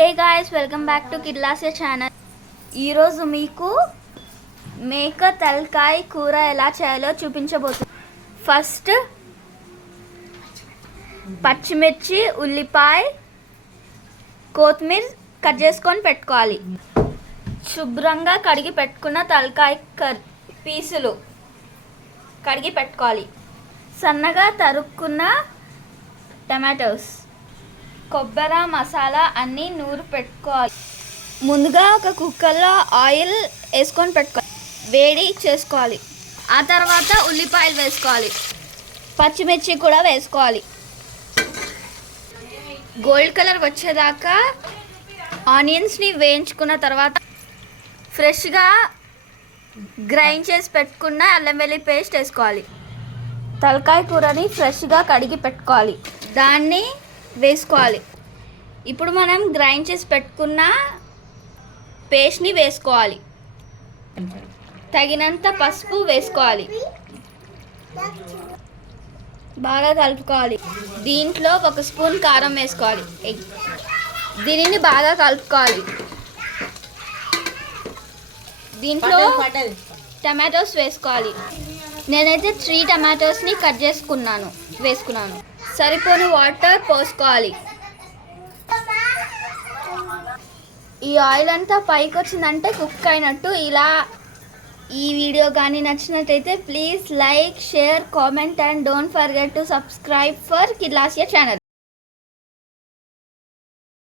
Hey guys, welcome back to Kidlasia channel. ఈరోజు మీకు మేక తలకాయ కూర ఎలా చేయాలో చూపించబోతున్నాను. ఫస్ట్ పచ్చిమిర్చి, ఉల్లిపాయ, కొత్తిమీర కట్ చేసుకొని పెట్టుకోవాలి. శుభ్రంగా కడిగి పెట్టుకున్న తలకాయ పీసులు కడిగి పెట్టుకోవాలి. సన్నగా తరుక్కున్న టమాటోస్, కొబ్బరి, మసాలా అన్నీ నూరు పెట్టుకోవాలి. ముందుగా ఒక కుక్కర్లో ఆయిల్ వేసుకొని పెట్టుకోవాలి, వేడి చేసుకోవాలి. ఆ తర్వాత ఉల్లిపాయలు వేసుకోవాలి, పచ్చిమిర్చి కూడా వేసుకోవాలి. గోల్డ్ కలర్ వచ్చేదాకా ఆనియన్స్ని వేయించుకున్న తర్వాత ఫ్రెష్గా గ్రైండ్ చేసి పెట్టుకున్న అల్లం వెల్లుల్లి పేస్ట్ వేసుకోవాలి. తలకాయ కూరని ఫ్రెష్గా కడిగి పెట్టుకోవాలి, దాన్ని వేసుకోవాలి. ఇప్పుడు మనం గ్రైండ్ చేసి పెట్టుకున్న పేస్ట్ని వేసుకోవాలి. తగినంత పసుపు వేసుకోవాలి, బాగా కలుపుకోవాలి. దీంట్లో 1 స్పూన్ కారం వేసుకోవాలి. దీనిని బాగా కలుపుకోవాలి. దీంట్లో టమాటోస్ వేసుకోవాలి. నేనైతే 3 టమాటోస్ని కట్ వేసుకున్నాను. సరిపోని వాటర్ పోసుకోవాలి. ఈ ఆయిల్ అంతా పైకి వచ్చిందంటే కుక్ అయినట్టు. ఇలా ఈ వీడియో కానీ నచ్చినట్టయితే please like, share, comment and don't forget to subscribe for Kidlasia channel.